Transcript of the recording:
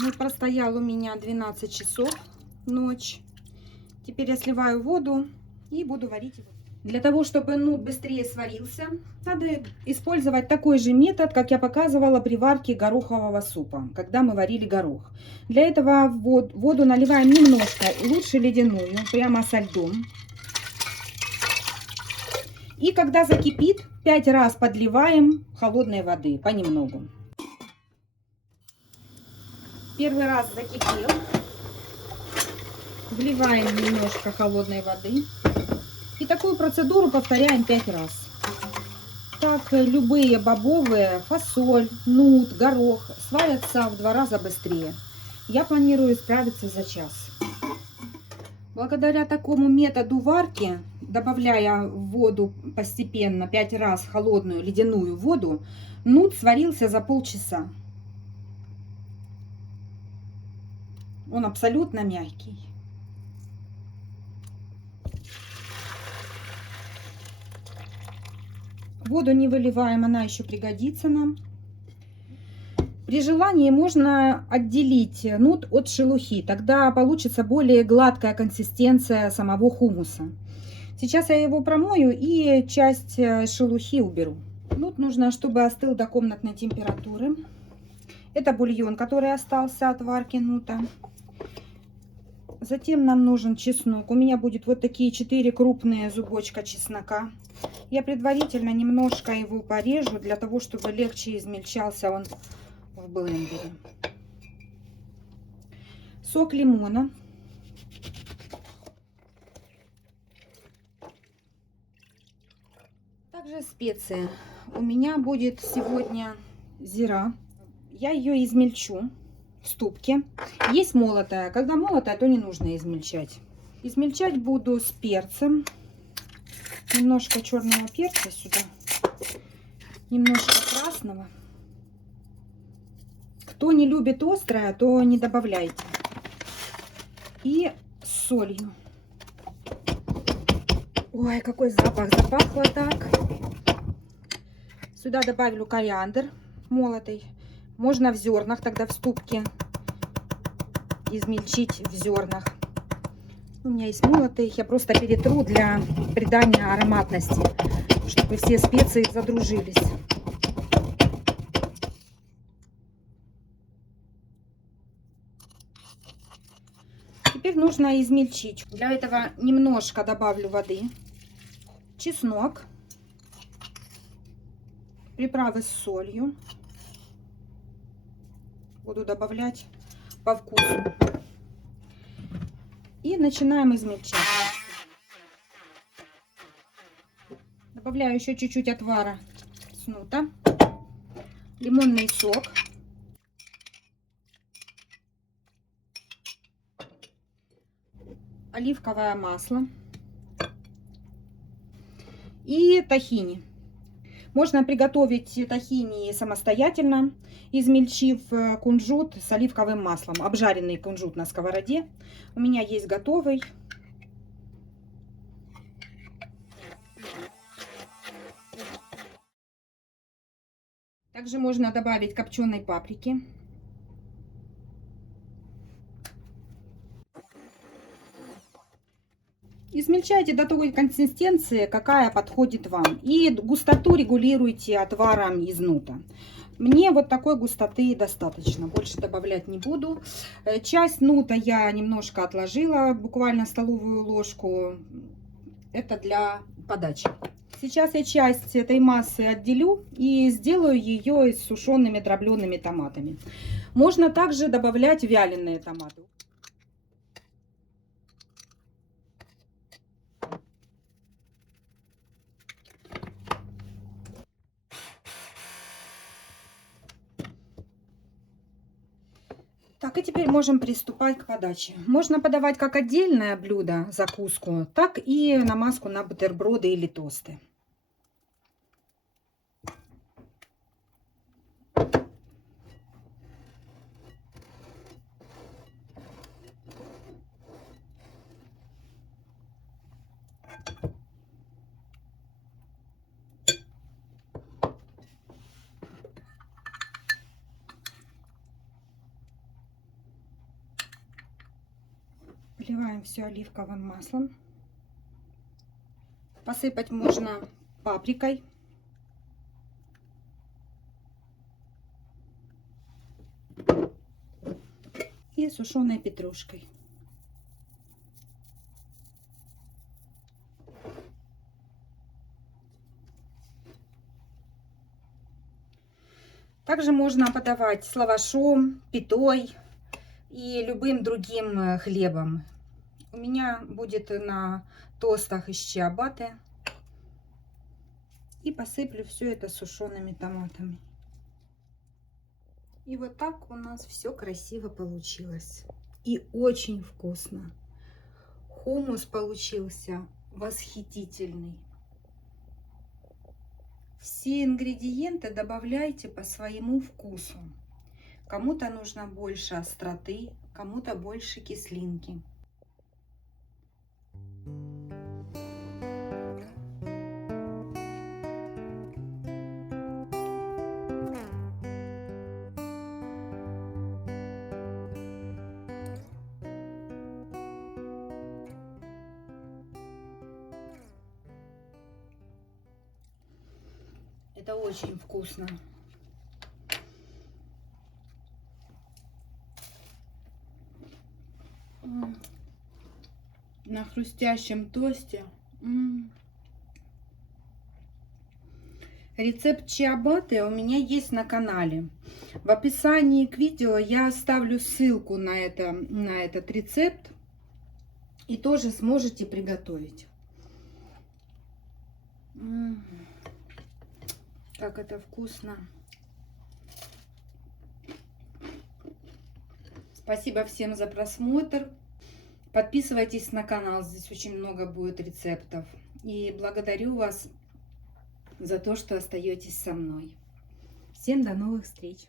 Ну, простоял у меня 12 часов ночь. Теперь я сливаю воду и буду варить его. Для того, чтобы нут быстрее сварился, надо использовать такой же метод, как я показывала при варке горохового супа, когда мы варили горох. Для этого воду наливаем немножко, лучше ледяную, прямо со льдом. И когда закипит, 5 раз подливаем холодной воды, понемногу. Первый раз закипел. Вливаем немножко холодной воды. И такую процедуру повторяем 5 раз. Так любые бобовые, фасоль, нут, горох сварятся в 2 раза быстрее. Я планирую справиться за час. Благодаря такому методу варки, добавляя в воду постепенно 5 раз холодную ледяную воду, нут сварился за полчаса. Он абсолютно мягкий. Воду не выливаем, она еще пригодится нам. При желании можно отделить нут от шелухи, тогда получится более гладкая консистенция самого хумуса. Сейчас я его промою и часть шелухи уберу. Нут нужно, чтобы остыл до комнатной температуры. Это бульон, который остался от варки нута. Затем нам нужен чеснок. У меня будет вот такие 4 крупные зубочка чеснока. Я предварительно немножко его порежу, для того, чтобы легче измельчался он в блендере. Сок лимона. Также специи. У меня будет сегодня зира. Я ее измельчу в ступке. Есть молотая. Когда молотая, то не нужно измельчать. Измельчать буду с перцем. Немножко черного перца сюда. Немножко красного. Кто не любит острое, то не добавляйте. И с солью. Ой, какой запах. Запахло так. Сюда добавлю кориандр молотый. Можно в зернах, тогда в ступке измельчить в зернах. У меня есть молотый, я просто перетру для придания ароматности, чтобы все специи задружились. Теперь нужно измельчить. Для этого немножко добавлю воды, чеснок, приправы с солью. Буду добавлять по вкусу. И начинаем измельчать. Добавляю еще чуть-чуть отвара с нута, лимонный сок, оливковое масло и тахини. Можно приготовить тахини самостоятельно, измельчив кунжут с оливковым маслом. Обжаренный кунжут на сковороде. У меня есть готовый. Также можно добавить копченой паприки. Измельчайте до той консистенции, какая подходит вам. И густоту регулируйте отваром из нута. Мне вот такой густоты достаточно. Больше добавлять не буду. Часть нута я немножко отложила, буквально столовую ложку. Это для подачи. Сейчас я часть этой массы отделю и сделаю ее с сушеными дроблеными томатами. Можно также добавлять вяленые томаты. Так, и теперь можем приступать к подаче. Можно подавать как отдельное блюдо, закуску, так и намазку на бутерброды или тосты. Заливаем все оливковым маслом. Посыпать можно паприкой. И сушеной петрушкой. Также можно подавать с лавашом, пятой и любым другим хлебом. У меня будет на тостах из чиабатты. И посыплю все это сушеными томатами. И вот так у нас все красиво получилось. И очень вкусно. Хумус получился восхитительный. Все ингредиенты добавляйте по своему вкусу. Кому-то нужно больше остроты, кому-то больше кислинки. Это очень вкусно. На хрустящем тосте. Рецепт чиабатты у меня есть на канале. В описании к видео я оставлю ссылку на этот рецепт. И тоже сможете приготовить. Как это вкусно. Спасибо всем за просмотр. Подписывайтесь на канал, здесь очень много будет рецептов. И благодарю вас за то, что остаетесь со мной. Всем до новых встреч!